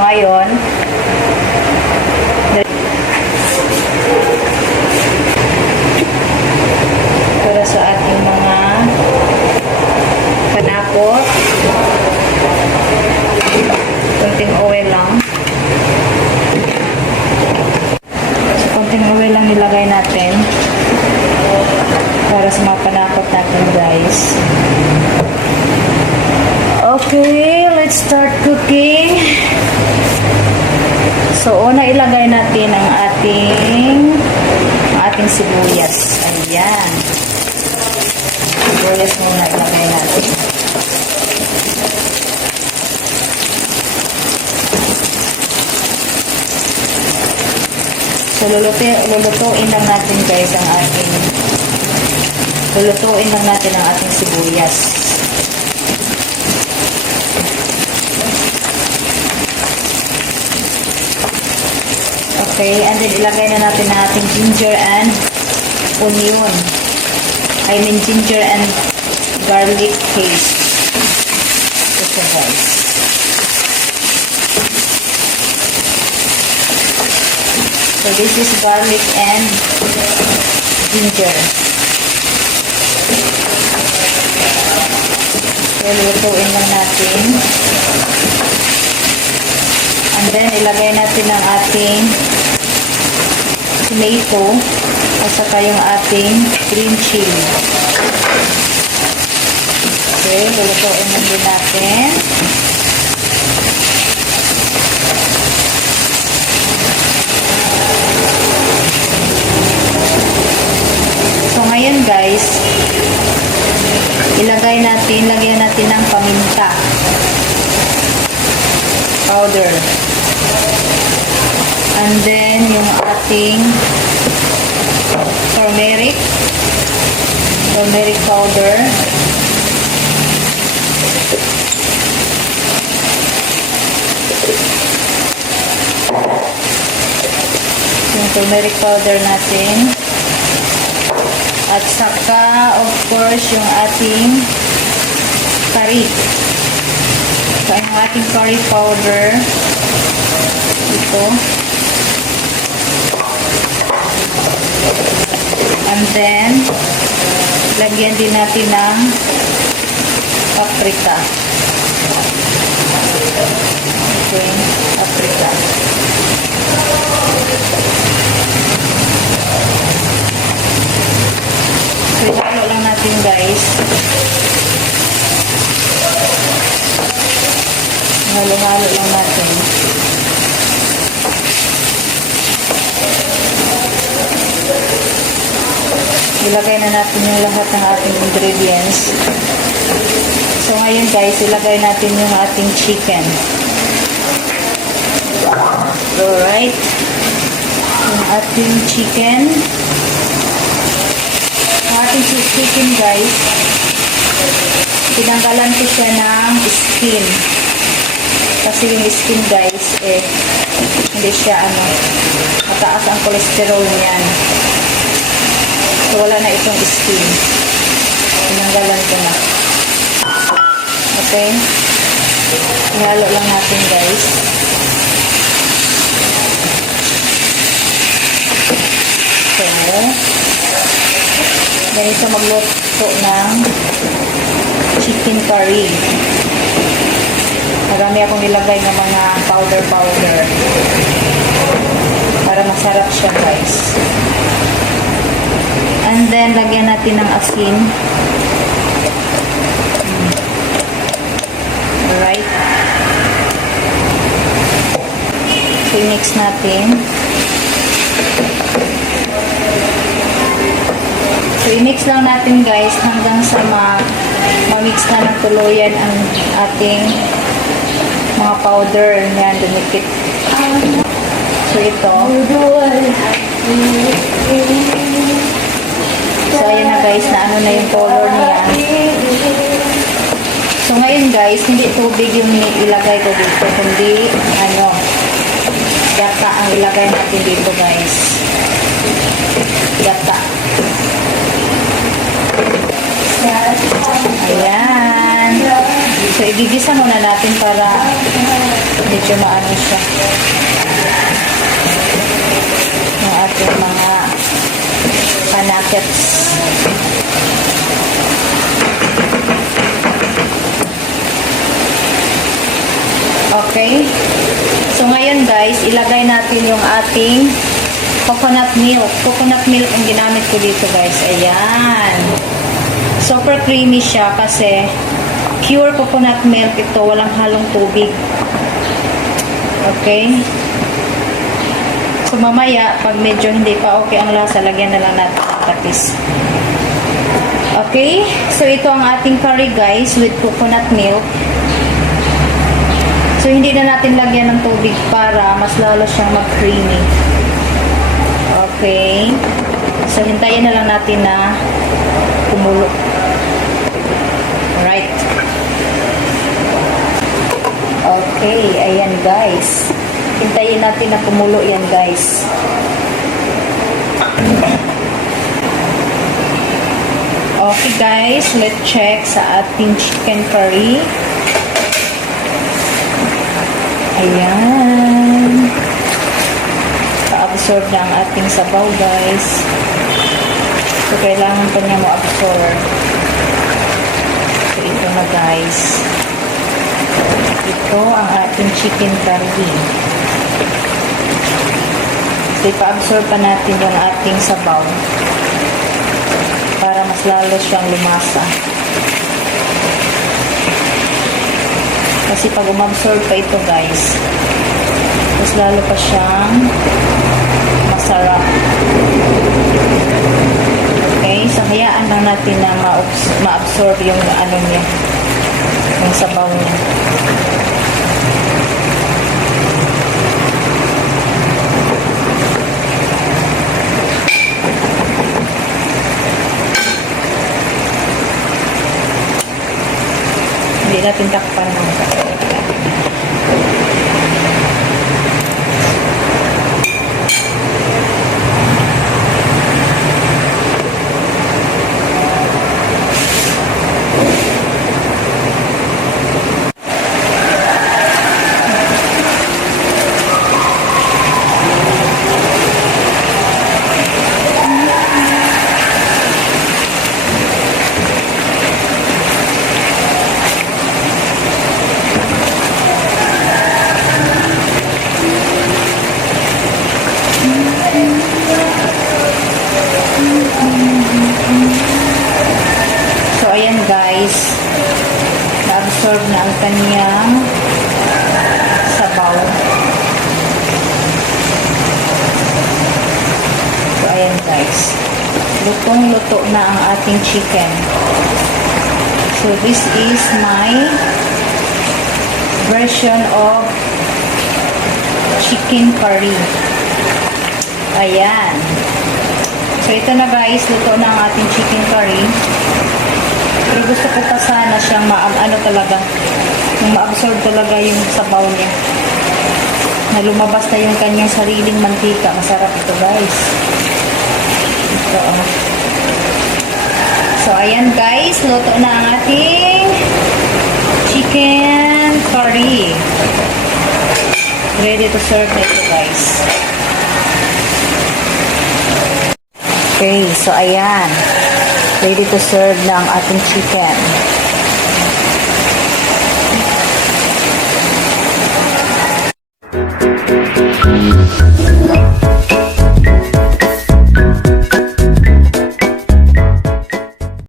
ngayon, para sa ating mga panakot, konting oil lang. So, konting oil lang nilagay natin para sa mga panakot natin, guys. Okay, let's start cooking. So, una ilagay natin ang ating sibuyas. Ayan. Sibuyas muna ilagay natin. So, lulutuin lang natin, guys, lulutuin lang natin ang ating sibuyas. Okay, and then ilagay na natin ang ating ginger and onion. I mean ginger and garlic paste. Ito, guys. So this is garlic and ginger. So lutuin lang natin. And then ilagay natin ang ating tomato at saka yung ating green chili. Okay, lulutuin lang din natin. So ngayon, guys, lagyan natin ng paminta powder. And then, yung ating turmeric powder. Yung turmeric powder natin. At saka, of course, yung ating curry. So, yung ating curry powder. Ito. And then, lagyan din natin ng paprika. Okay, paprika. So, ihalo lang natin, guys. Halo-halo lang natin. Ilagay na natin yung lahat ng ating ingredients. So, ngayon, guys, ilagay natin yung ating chicken. Alright. Yung ating chicken. Yung ating chicken, guys, tinanggalan ko siya ng skin. Kasi yung skin, guys, hindi siya, mataas ang cholesterol niyan. So, wala na itong skin. Tinanggalan ko na. Okay? Ihalo lang natin, guys. So, ganito magluto ng chicken curry. Marami akong nilagay ng mga powder para masarap siya, guys. And then, lagyan natin ng asin. Alright. So, mix natin. So, i-mix lang natin, guys, hanggang sa ma-mix na ng tuluyan ang ating mga powder. Yan, dumikit. So, ito. So, ayan na, guys, na ano na yung color niya. So, ngayon, guys, hindi tubig yung ilagay ko dito, kundi, gata ang ilagay natin dito, guys. Gata. Ayan. So, igigisa muna natin para medyo maano siya. Yung ating mga panakets. Okay. So ngayon guys, ilagay natin yung ating coconut milk. Coconut milk ang ginamit ko dito guys. Ayan. Super creamy siya kasi pure coconut milk ito. Walang halong tubig. Okay. So mamaya, pag medyo hindi pa okay ang lasa, lagyan na lang natin ng patis. Okay. So ito ang ating curry guys with coconut milk. So, hindi na natin lagyan ng tubig para mas lalo siyang mag-creamy. Okay. So, hintayin na lang natin na kumulo. Alright. Okay. Ayan, guys. Hintayin natin na kumulo yan, guys. Okay, guys. Let's check sa ating chicken curry. Ayan. Pa-absorb na ang ating sabaw, guys. So, kailangan pa niya ma-absorb. So, ito na, guys. Ito ang ating chicken curry. So, ipa-absorb pa natin yung ating sabaw para mas lalo siyang lumasa. Kasi pag umabsorb pa ito guys, mas lalo pa siyang masarap. Okay, so hayaan lang natin na ma-absorb yung ano niya, yung sabaw niya. Hindi natin takpan ng na-absorb na ang kaniyang sabaw. So, ayan guys. Lutong-luto na ang ating chicken. So, this is my version of chicken curry. Ayan. So, ito na guys. Luto na ang ating chicken curry. Pero gusto ko pa sana siyang ano talaga, yung ma-absorb talaga yung sabaw niya. Na lumabas na yung kanyang sariling mantika. Masarap ito guys. Ito oh. So ayan guys, luto na ang ating chicken curry. Ready to serve na ito guys. Okay, so ayan. Ready to serve na ang ating chicken.